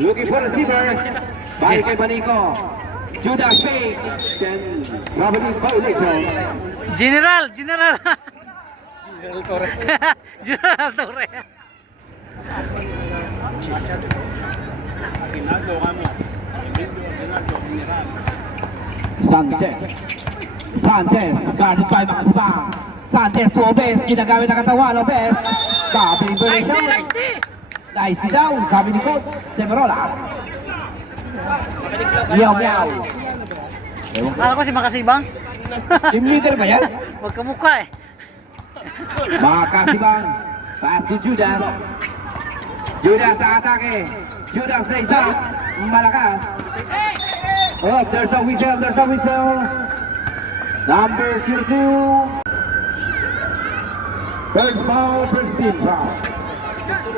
Looking for receiver. Balik kay Banico. Judas fake. Then traveling violation. General General Torre. General Torre. Sanchez. Sanchez. Guarded by Makasibang. Sanchez to Lopez. Ginagamit ang katawan. Lopez. Traveling violation. Nice down. Sabi ni Coach Semerola. Meow meow. Akala ko si Makasibang. Team leader ba yan? Huwag ka mukha eh. Makasibang. Pass to Judas. Judas sa atake. Judas na isa. Malakas. Oh, there's a whistle. There's a whistle. Number 02. First foul, first team foul.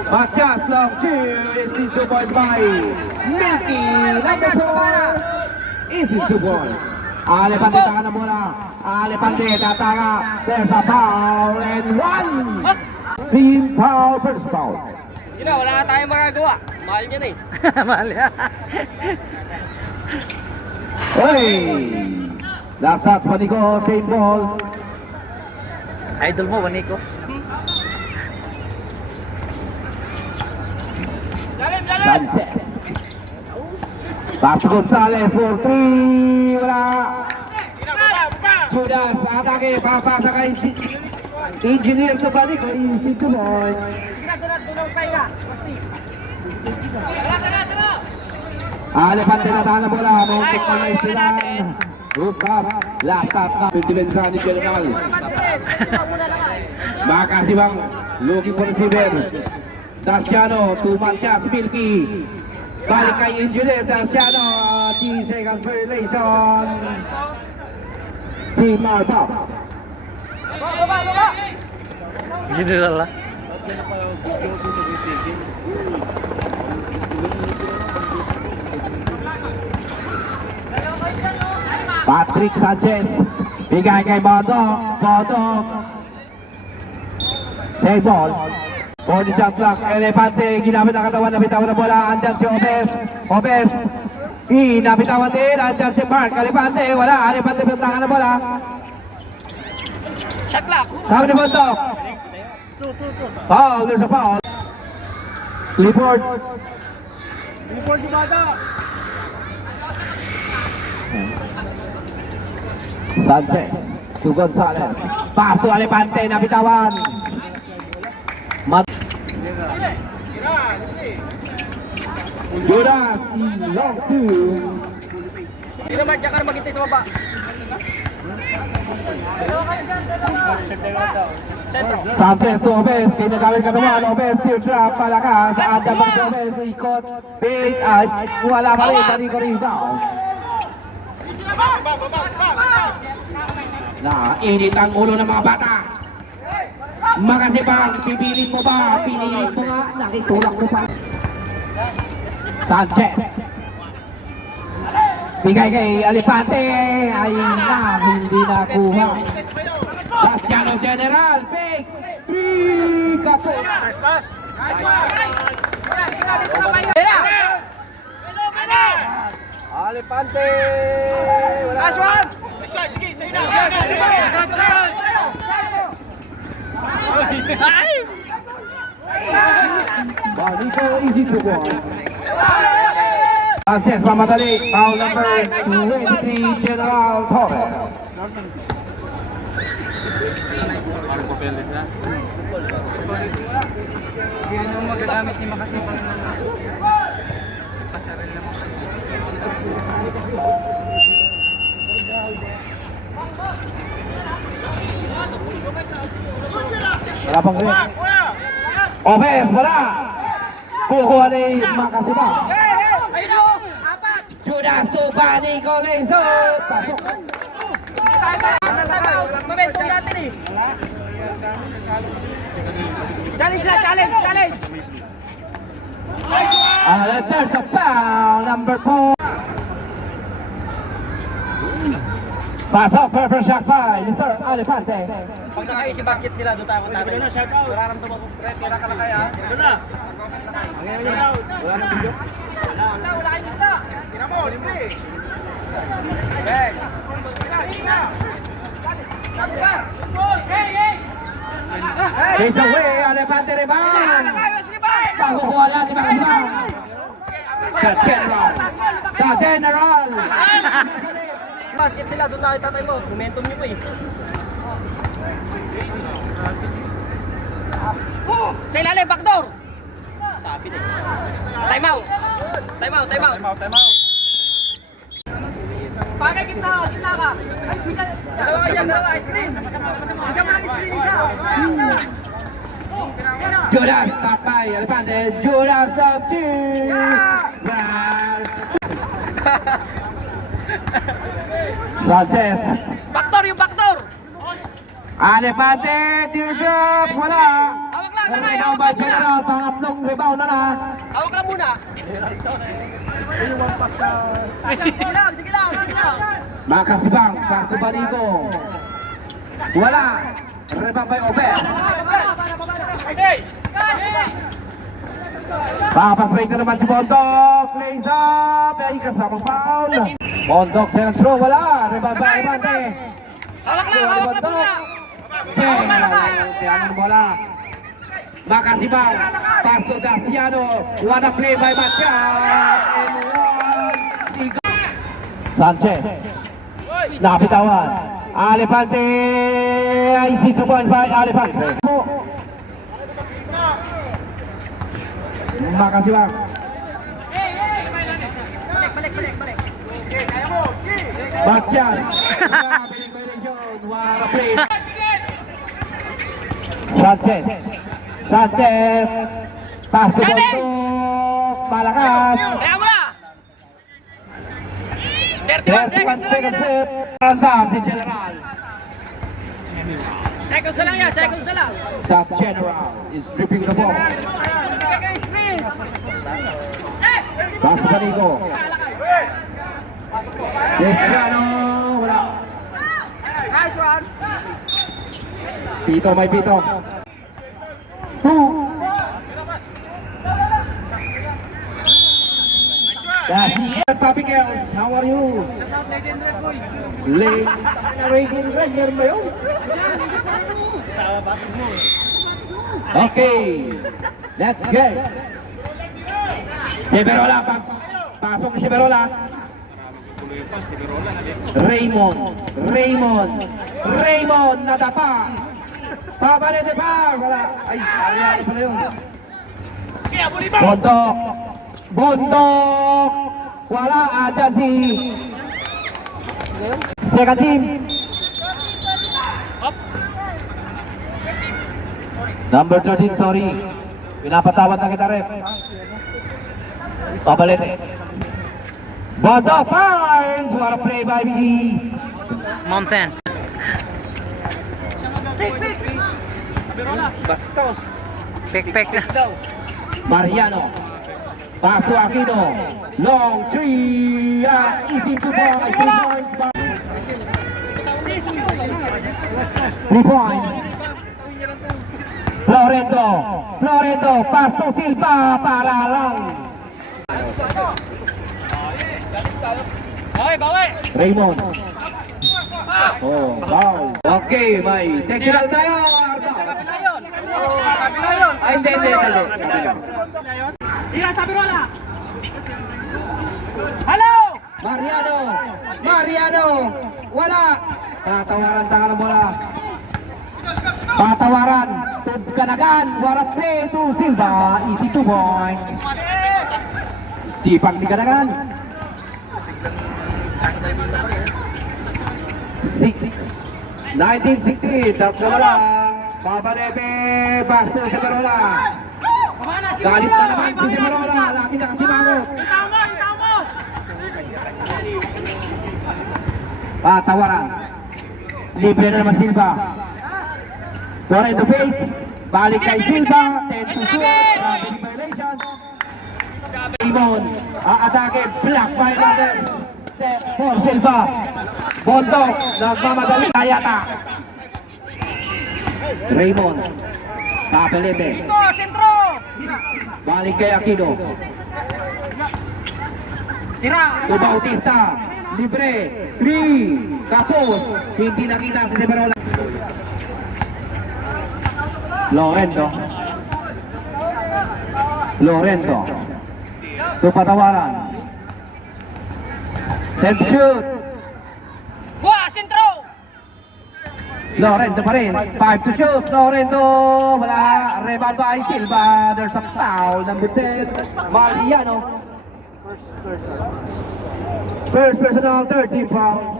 Matias long two is in 2 point by Milky. Number 4 is in 2 point. Alepante taka na muna. Alepante tataka. There's a foul and 1. Team foul, first foul. Yun na, wala na tayong magagawa. Mahal niya na eh. Mahal yan. Hey! Last touch pa Nico, same ball. Idol mo, Waniko. Sanchez. Pass to Gonzalez for 3. Wala. Judas, atake, papasa kay Engineer to Banico, easy to point. Alepante na tahan na bola, Montes pa na istilan. Rusap, last touch na. Ultimate ni General. Makasibang, looking for receiver. Daciano, tumatya si Milky. Balik kay Engineer, Daciano. 10 seconds violation. Team Martop. General lah. Patrick Sanchez. Bigay kay Bodok. Bodok. Save ball. For the jump clock. Elepante. Ginamit ang katawan. Nabitawan na bola. Andyan si Opes. Opes. Nabitawan din. Andyan si Mark. Elepante. Wala. Elepante. Pintangan na bola. Shot clock. Sabi ni Bodok. Foul. There's a foul. Clifford. Report yung bata. Sanchez to Gonzalez. Pass to Alepante. Nabitawan. Judas in long two. Hindi naman, diyan ka na maghintay sa baba. Sentro. Sanchez to Lopez. Kinagamit ka naman. Lopez, tear trap. Palakas. Anda pa si Lopez. Ikot. Bait. Ay, wala pa rin. Balik ko rebound. Init ang ulo ng mga bata. Makasibang, pipilin mo ba? Pinilit mo nga, nakitulak mo pa. Sanchez. Bigay kay Alepante. Ay na, hindi nakuha. Daciano General, fake. 3, kapos. Alepante. Last one! Sige, sige na! Banico, easy to ball. Sanchez mamadali. Foul number 23, General Torre. Hindi naman magagamit ni Makasibang. Wala pang grip. Opes, wala. Kukuha ni Makasibang. Judas to Banico, Lezot. Pasok. Momentum natin eh. Challenge na, challenge, challenge! There's a foul, number 4. Pasok, perfect shot by Mr. Alepante. Pag nakaisi basket sila, doon tayo kung tatay. Nararamdaman ko, Fred, wala ka na kaya. Ito na! Wala na video. Tira mo, libre. It's away, Alepante rebound. Pakukuha natin mga kasibang. The General. The General. Basket sila, doon nakita tayo mo. Momentum nyo pa eh. Sa ilalim, backdoor! Sabi na. Time out! Time out, time out! Bagay, gitna ka! Ay, bigan! Dalawa, screen! Bigan mo ng screen isa! Judas Papay, Alepante. Judas love two. Sanchez. Backdoor, yung backdoor! Alepante, teardrop, wala. Hawak lang, nanay, Rebound hawak by lang muna! General, pangatlong rebound na na. Hawak lang muna! Sige lang, sige lang, sige lang! Makasibang, pass to Banico. Wala. Rebound by Obes. Papas break na naman si Bondok. Lays up. Ay, kasama foul. Bondok, second throw, wala. Rebound by Alepante. Hawak lang muna! Tiyanan mo bola. Makasibang. Pass to Daciano. Wanna play by Machad. And one. Sanchez. Napitawan. Alepante. Ay, si 2 points by Alepante. Makasibang. Machad. Wanna play. Sanchez. Sanchez. Pass to Bondok. Malakas. Kaya mo na! 31 seconds na lang yan, ha? Randam si General. Seconds na lang yan, seconds na lang! That General is dripping the ball. Sige kayo, screen! Pass to Banico. Desiano. Wala. Nice one! Pito, may pito. That's the end, Papi Girls. How are you? Late. Reagan Redler ba yun? Okay. Let's go. Severola. Pasok ni Severola. Raymond. Nadapa. Pabalete pa. Wala. Ay, nangyari pala yun. Bondok. Wala. Adyan si second team. Number 13, sorry. Pinapatawad na kita, rep. Pabalete. Bondok fires. What a play by B. Mountain. Bastos. Pek na. Mariano. Pass to Aquino. Long three. Easy to ball. 3 points. 3 points. Florendo. Pass to Silva. Para lang. Raymond. Oh, foul. Okay, may technical tayo. Ay, hindi. Mariano. Wala. Tatawaran tangan ng bola. Patawaran. Tubkanagan. What a play to Silva. Easy 2 points. Sipag ni Kanagan. 1960. Tatlo wala. Pabalete. Pass to Severola. Galit na naman si Severola. Laki na kasi mangot. Patawaran. Libre na naman Silva. Florendo Page. Balik kay Silva. 10 to 2. Violation. Raymond. Aatake. Black by number 4 Silva. Bondok. Nagmamadali. Kayata. Raymond. Kapelete. Sentro! Balik kay Aquino. Tira! To Bautista. Libre. 3. Kapos. Hindi nakita si Severola. Lorento. To patawaran. 10 to shoot. Buah, sentro! Lorento pa rin. 5 to shoot. Lorento. Wala. Rebound by Silva. There's a foul. Number 10. Mariano. First personal, third team foul.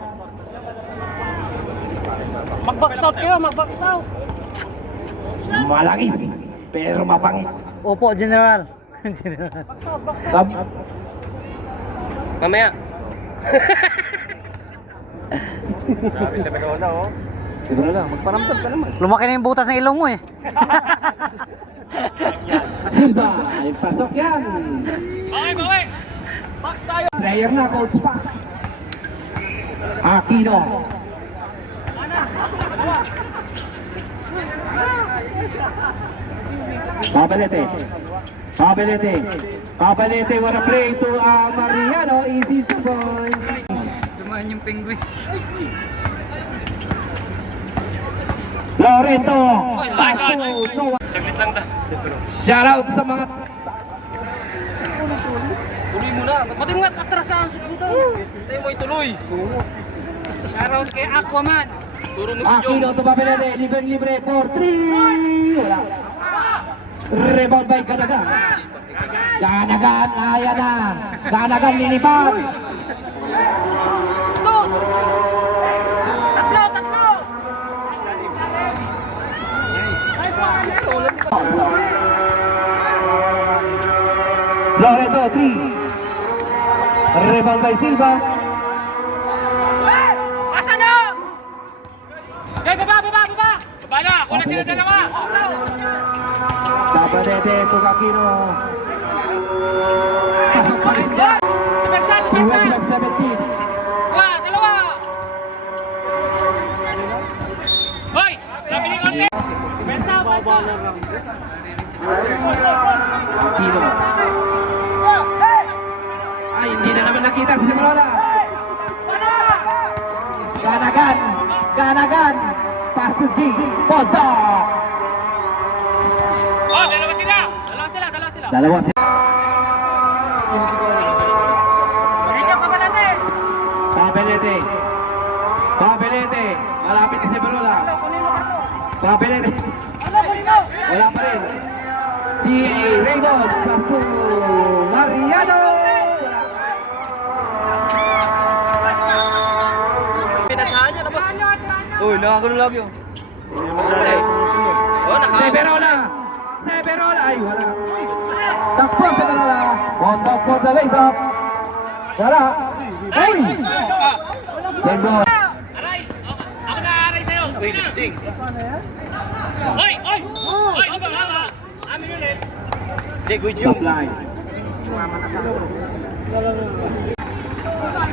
Mag-box out kayo, mag-box out! Malangis. Pero mapangis. Opo, General. Tab. Mamaya. Siguro lang. Magparamdam ka naman. Lumaki na yung butas ng ilong mo eh. Silva. Ay pasok yan. Okay! Box tayo! Player na, coach pa. Aquino. Pabalete, what a play to Mariano, easy 2 points. Dumaan yung penguin. Lorento. Shout out sa mga Pati mo nga atrasahan sa puto! Tayo mo ituloy. Shoutout kay Aquaman! Aquino to Pabalete, libre for 3. Wala. Rebound by Ganagan. Ganagan, ayan na. Ganagan lilipad. Tatlo! Lorento, 3. Rebound by Silva. Asa na? Hey, baba! Baba na! Kunin sila dalawa! Pabalete to Aquino. Pasok pa rin dyan. 12-17. Dalawa! Hoy! Nabiling konti! Bensa! Aquino. Ay, hindi na naman nakita si Severola. Ganagan. Pass to G. Podo. Dalawa sila. Bigyan ka ba natin? Pabalete. Malapit si Severola. Pabalete. Wala pa rin. Si Raymond. Pass to Mariano. Pinasahan niya na ba? Uy, nakagulo lagi yun. Severola. Ay, wala. Takpo Severola. Contact for the lace up. Wala. Ay! Tengo. Aray! Ako na-aray sa'yo! Uy, ting. Hoy! Amin ulit! Hindi, good yung. Top line.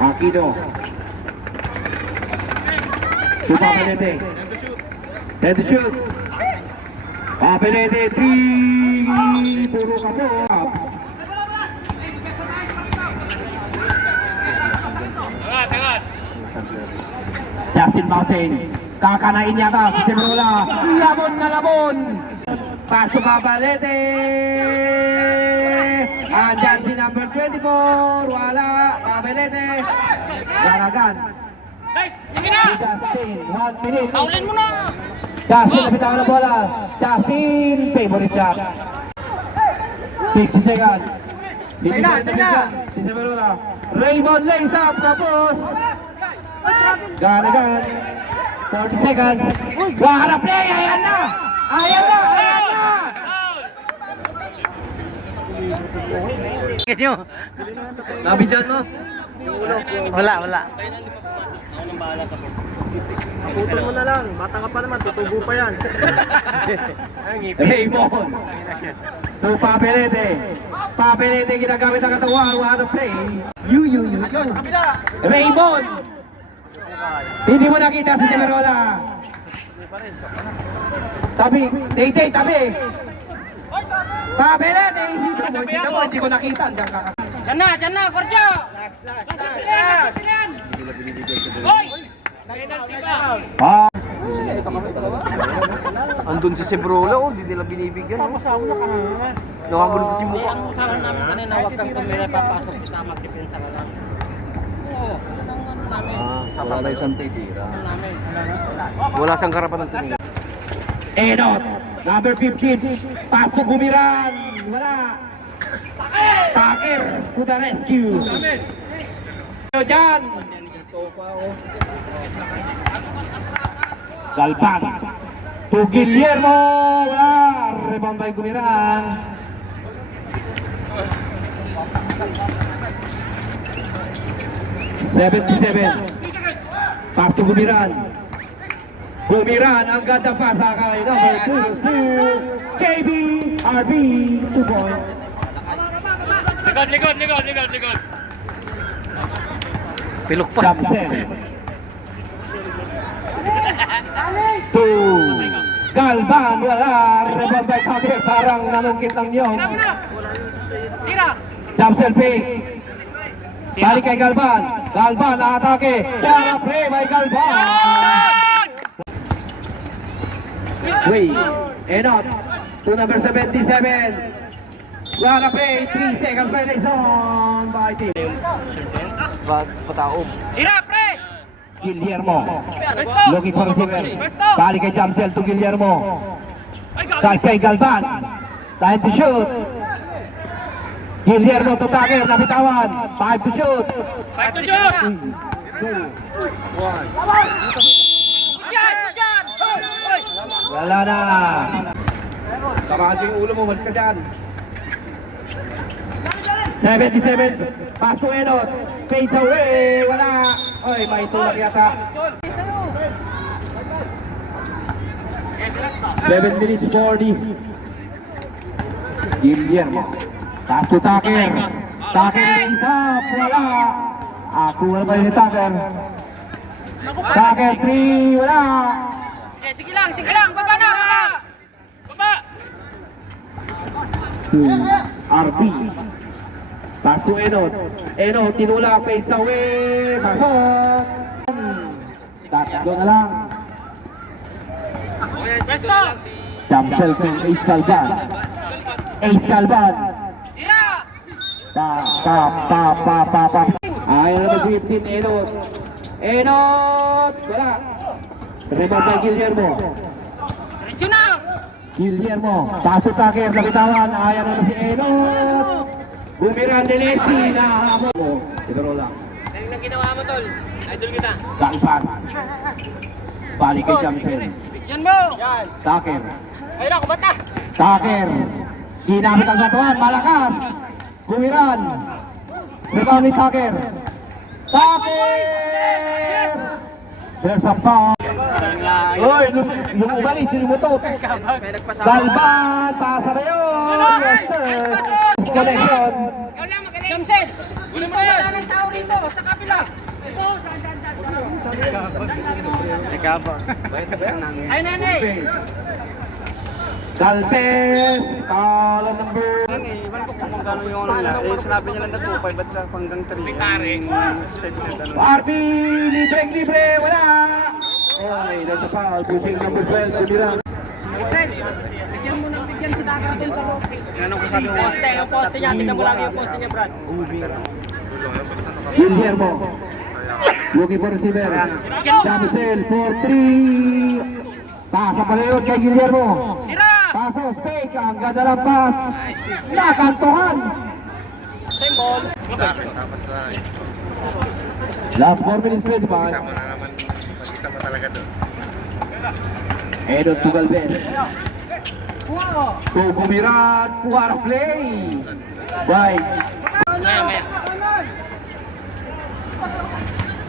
Aquino. To Pabalete. 10 to shoot. Pabalete, 3. Puro kapo. Justin Mountain. Kakanain yata si Severola. Labon. Pass to Pabalete. Andyan si number 24. Wala. Pabalete. Ganagan. Sige na! Justin, 1 minute. Paulin mo na! Justin, napitawan na bola. Justin, favorite shot. 50 seconds. Sige na. Si Severola. Raymond lays up, tapos. Ganagan. 40 seconds. Wala play, ayan na. Ganyo. Nabidyan mo. Wala. Puto mo na lang. Bata ka pa naman. Tutubo pa yan. Raymond. To Pabalete, ginagamit ang katawan. What a play. Raymond. Hindi mo nakita si Severola. Tabi. Pabalete, easy to. Hindi ko nakita. Diyan na, Korjo! Ah, Andun si Sebrola, oh, di nila binibigyan. Papasawa na ka. Nakagulog si mukha. Ang usapan namin kanina, huwag kang tumira, papasok kita, mag-depensa ka lang. Oo, yun ang ano namin. Wala na isang titira. Ano namin. Wala siyang karapan ng tumingin. Enot, number 15, pass to Gumiran, wala. Taker to the rescue. Diyan. Galpan to Guillermo, wala. Rebound by Gumiran. Pass to Gumiran. Gumiran ang ganda pa sa kay number 22, JB RB 2 point. Likod. Pilok pa. Jamsel. To Galvan, wala. Rebound by Taker, parang nanungkit ng niyong. Tira! Jamsel face. Balik kay Galvan. Galvan atake. Para play by Galvan. Way, Enot to number 77. Run play, 3 seconds violation by team. Pataob. Tira, pre! Guillermo, Presto! looking for receiver. Balik kay Jamsel to Guillermo. Balik kay Galvan. Time to shoot. Guillermo to Taker, napitawan. 5 to shoot. 5 to shoot! 2, 1. Yan! Hoy! Wala na. Samahan yung ulo mo, malis ka dyan. 77, pass to Enot. Fades away, wala. Oy, may tulak yata. 7 minutes 40. Guillermo. Pass to Taker. Taker face up, wala. Wala pa rin ni Taker. Taker 3, wala. Sige lang! Baba na! Baba! To RB. Pass to Enot. Enot, tinulak, fades away. Pasok. Tatlo na lang. Presto! Jamsel kay Ace Calvan. Ace Calvan. Tira! Pa. Ayaw na si 15, Enot. Enot! Wala. Rebound by Guillermo. Diretso na! Guillermo. Pass to Taker, nabitawan. Ayaw na si Enot. Bumiran din Eti na hamon. Siguro lang. Ang ginawa mo, tol. Idol kita. Galvan. Balik kay Jamsel. Bigyan mo! Yan! Taker. Ayun ako, bata! Taker. Ginamit ang batuan. Malakas. Bumiran. Rebound ni Taker. Taker! There's a foul. Oy, yung umalis, yung mutot. Galvan, pasa ba yun? Yes, sir. Connection. Ikaw lang, magaling! Jamsel! Dito wala ng tao rito, sa kapila! Ay, nanay! Galvez, column number. Iwan ko kung magkano yung ano nila. Eh, sinabi niya lang na 2.5 ba't sa hanggang 3. Expected ano. RB, libre, wala. Oy, nasa foul, pushing number 12, Gumiran. Bigyan mo ng bigyan si Taka doon sa loob. Ano ko sabi mo? Yung poste niya, tignan mo lang yung poste niya, Brad. Guillermo. Looking for receiver. Jamsel for 3. Pasa pala yun kay Guillermo. Tira! Pasos, fake. Ang ganda ng pass. Nakantuhan. Same ball. Last 4 minutes 25. Mag-isa mo talaga doon. Edot to Galvez. To Gumiran. Puhara play. By Maya.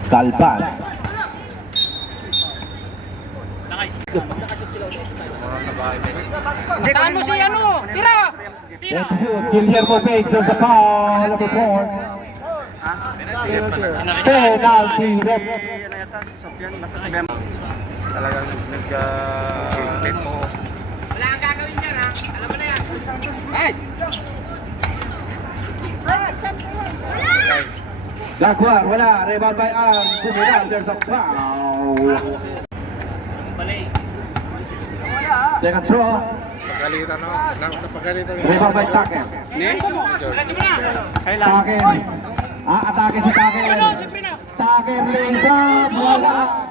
Galvan. Saan mo si ano? Tira! Let's shoot. Guillermo fakes. There's a foul. Number 4. Penalty. Rep. Ano yata si Sofian? Basta sabihan mo. Talagang nag-clip mo. Wala kang gagawin dyan, ha? Alam mo na yan. Backward, wala. Rebound by Arm. Kumiral, there's a foul. Second throw. Pagalitan no. Napagalitan. Rebound by Tucker. Tucker. Atake si Tucker. Tucker lays up. Wala.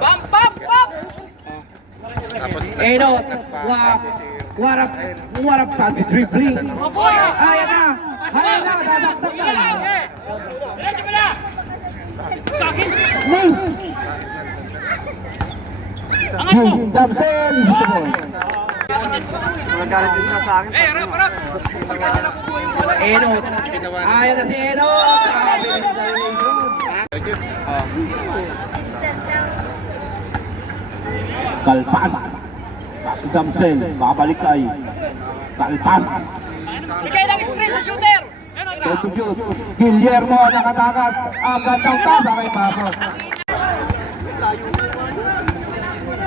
Bump, bump, bump! Tapos Enot. What a fancy dribbling. Ayan na. Dadaktak na. Nate. Thompson. Nagalit din siya sa akin. Enot. Ayan na si Enot. Kalpan. Thompson. Babalik kay Kalpan. Bigay ng screen sa shooter! To shoot. Guillermo nakatakat. Ang gandang tama kay Paso.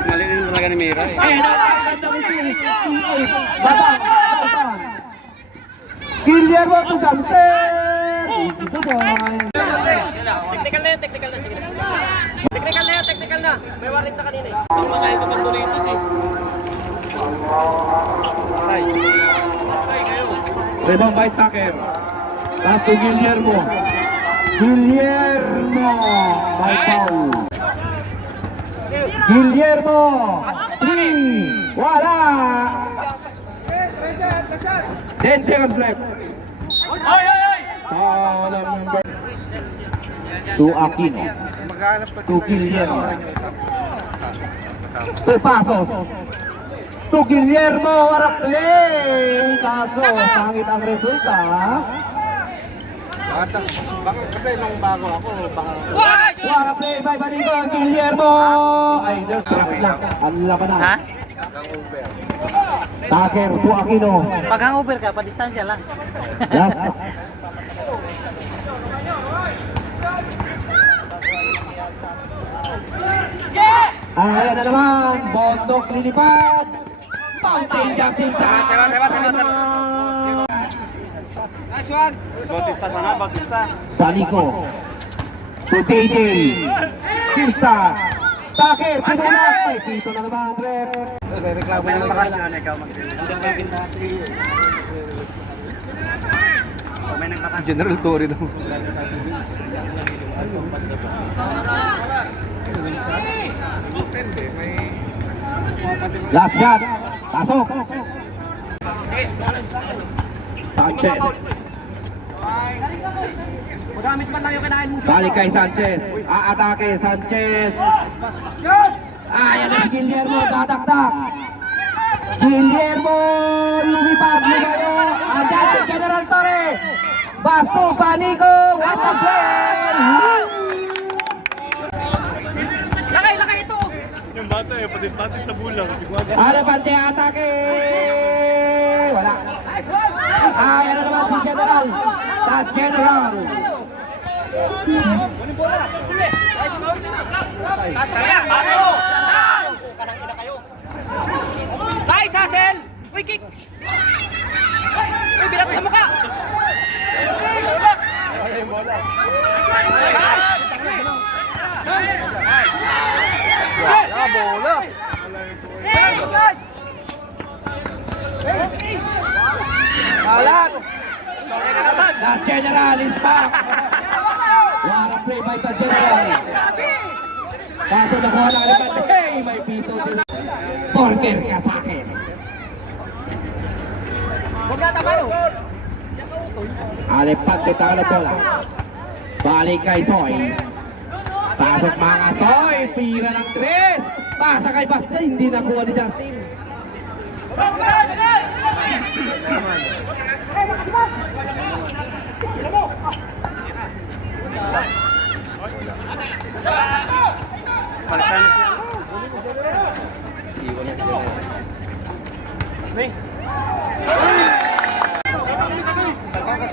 Mali din talaga ni Mira eh. Baba. Guillermo to Thompson. Ito po. Technical na yan, technical na. Sige. Technical na yan, technical na. May warning na kanina eh. Ang mga iba bang Doritos eh. Rebound by Tucker. Tato Guillermo. Guillermo by foul. Guillermo. 3. Wala. 10 seconds left. Foul number 2 Aquino. Maghanap pa 2 Guillermo. 2 Pasos. 2 Guillermo. Warap play. Kaso, pangit ang resulta. baka kasi nung bago ako, baka Warap play by Banigo. Guillermo. Ay, there's drop lang. Ang laban na. Ha? Tucker to Aquino. Pag hangover ka, pa-distansya lang. Last. Ayan na naman. Bondok lilipad. Mountain Justin. Nice one! Bautista sana, Bautista. Banico. To Day. Silsa. Tucker. Pumunok. May pito na naman. Rep. Reklamo ng bakasyon, ikaw mag-reklamo. May nagbakasyon. General Torre daw. Last shot. Pasok. Sanchez. Magamit man lang yung kinain mo. Balik kay Sanchez. Aatake Sanchez. Ayan na si Guillermo. Dadaktak. Guillermo. Lumipad. Lumayo. Andyan si General Torre. Basto. Banico. What a play. Lakay ito! Yung bata eh, pati static sa bulang. Alapante atake. Wala. Ayan na naman si General. The General. Pasok kaya! Pasok! Kanang ina kayo! Nice, Hassel! Uy, kick! Uy, binato sa mukha! Bola! Alan. The General is back. What a play by the General. Kaso nakuha ng alipante. Hey, may pito din. Corner ka sa akin. Huwag na tayo! Alipante tayo na bola. Balik kay Soy. Pasok mga Soy. Pira ng 3. Pasa kay Basta. Hindi nakuha ni Justin. Palitan na siya.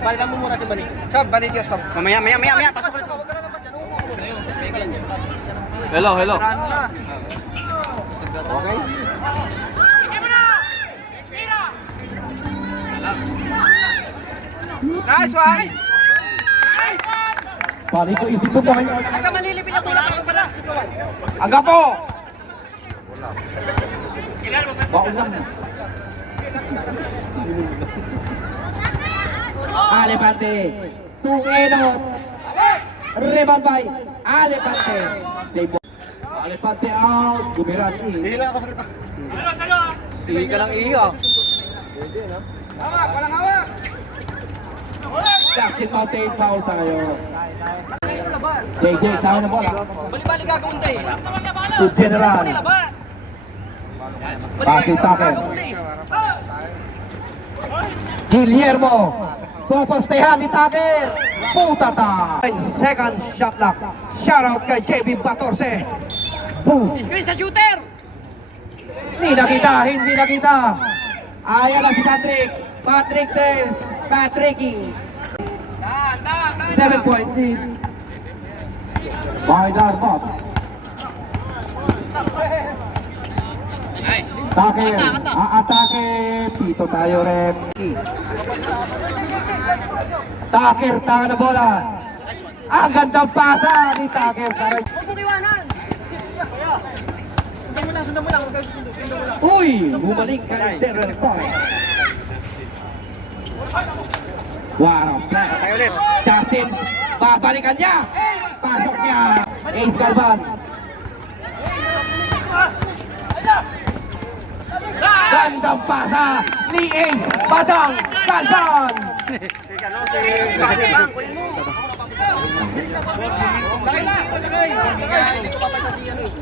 Balikan mo muna si Balik. Sab, balik yun, Sab. Mamaya. Pasok ulit. Hello. Okay. Nice one! Paniko easy 2 points. Agka malilipin ang bola para isuwan. Aga po! Baon lang. Alepante. Tuenot. Rebound by Alepante. Save ball. Alepante out. Gumiran in. Hila ako sa kita. Hindi ka lang iyo. Justin Mountain foul tayo. JJ, tayo na bola. Bali-bali gagawin tayo. To General. Passing tackle. Guillermo. Pupustehan ni Taker. Putata. Second shot clock. Shout out kay JB 14. Boom. Screen sa shooter. Hindi nakita. Ayan lang si Patrick. Patrick Tail. Patricking. 7-point lead. By Darbob. Taker. Aatake. Pito tayo rep. Taker. Tanga na bola. Ang gandang pasa ni Taker. Huwag mong iwanan. Uy! Bumalik kay Darrell Torres. Wow! Tayo ulit. Justin! Babalikan niya! Pasok niya! Ace Galvan! Gandang pasa ni Ace Badang Galvan!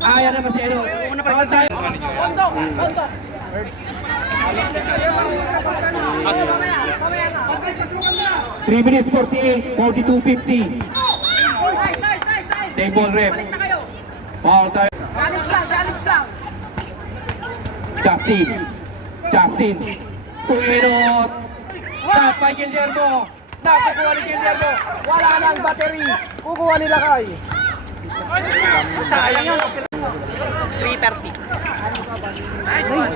Ayan naman si Eno. Una pa rin tayo. Kondo. 3 minutes 48, 42-50. Nice. Same ball rep. Balik na kayo. Foul tayo. Challenge lang. Justin. Tuenot. Tapay Guillermo. Nakukuha ni Guillermo. Wala nang battery. Kukuha nila kay. Sayang yun. 3:30. Nice one.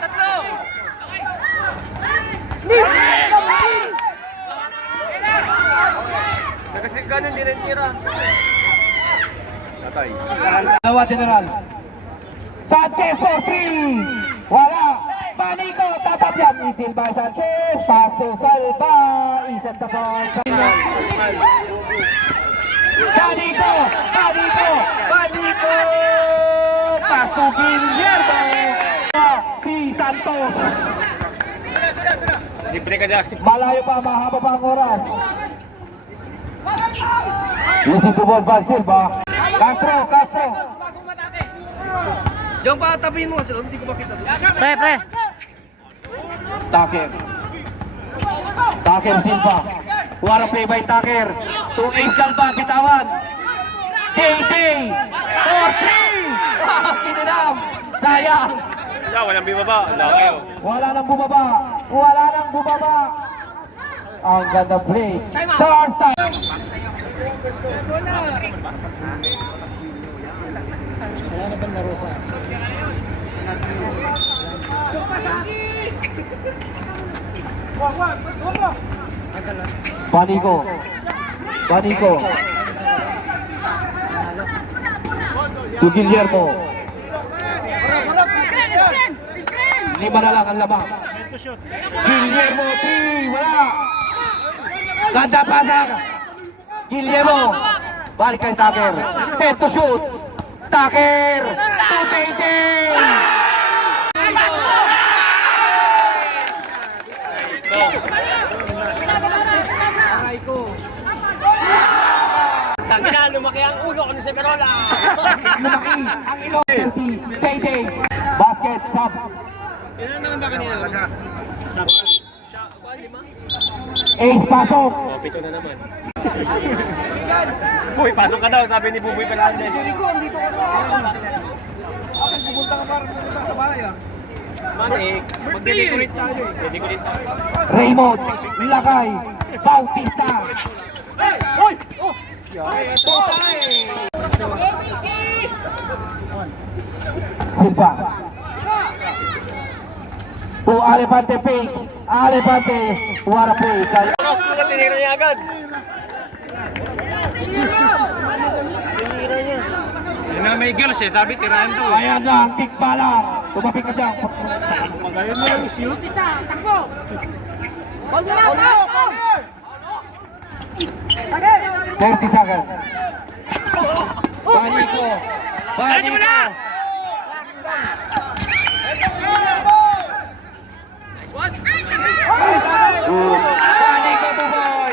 Tatlo. Kasi ganun din rin tira. Natay. Dalawa General. Sanchez for 3. Wala. Manico tatapyan. Still by Sanchez. Pass to Salva. Iset sa point. Manico. Pass to Guillermo. Si Santos. Libre ka dyan. Malayo pa. Mahaba pa ang oras. Easy to ball by Silva. Castro. Bagong matake. Diyan pa tabihin mo sila, hindi ko makita doon. Pre. Taker Silva. What a play by Taker. To Ace Galvan, bitawan. Day. 4-3. Kininam. Sayang. Walang bibaba. Laki oh. Wala nang bumaba. Ang ganda play. Third time. Panico. To Guillermo. 5 na lang ang lamang. Guillermo 3. Wala. Ganda pasa. Guillermo. Balik kay Taker. Set to shoot. Taker. Tuting. Tangina, lumaki ang ulo ko ni Severola. Lumaki ang ilo. Day. Basket sub. Ilan naman ba kanina? Ace pasok. Pito na naman. Uy, pasok ka daw, sabi ni Buboy Fernandez. Manik, magde-decorate tayo eh. Decorate tayo. Raymond. Lakay. Bautista. Silva. To Alevante fake. Alevante, what a play. Tapos mga tinira niya agad. Yan na may girls eh, sabi tirahan to. Ayan na, ang tikbala. Tumapit ka dyan. Magayon mo lang shoot. 30 seconds. Baniko. Baniko. Baniko to boy.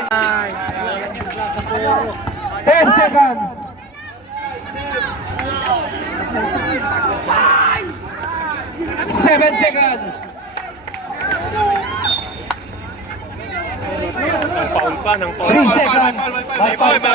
10 seconds. 7 seconds. Nang paul pa, nang paul. 3 seconds. May paul pa.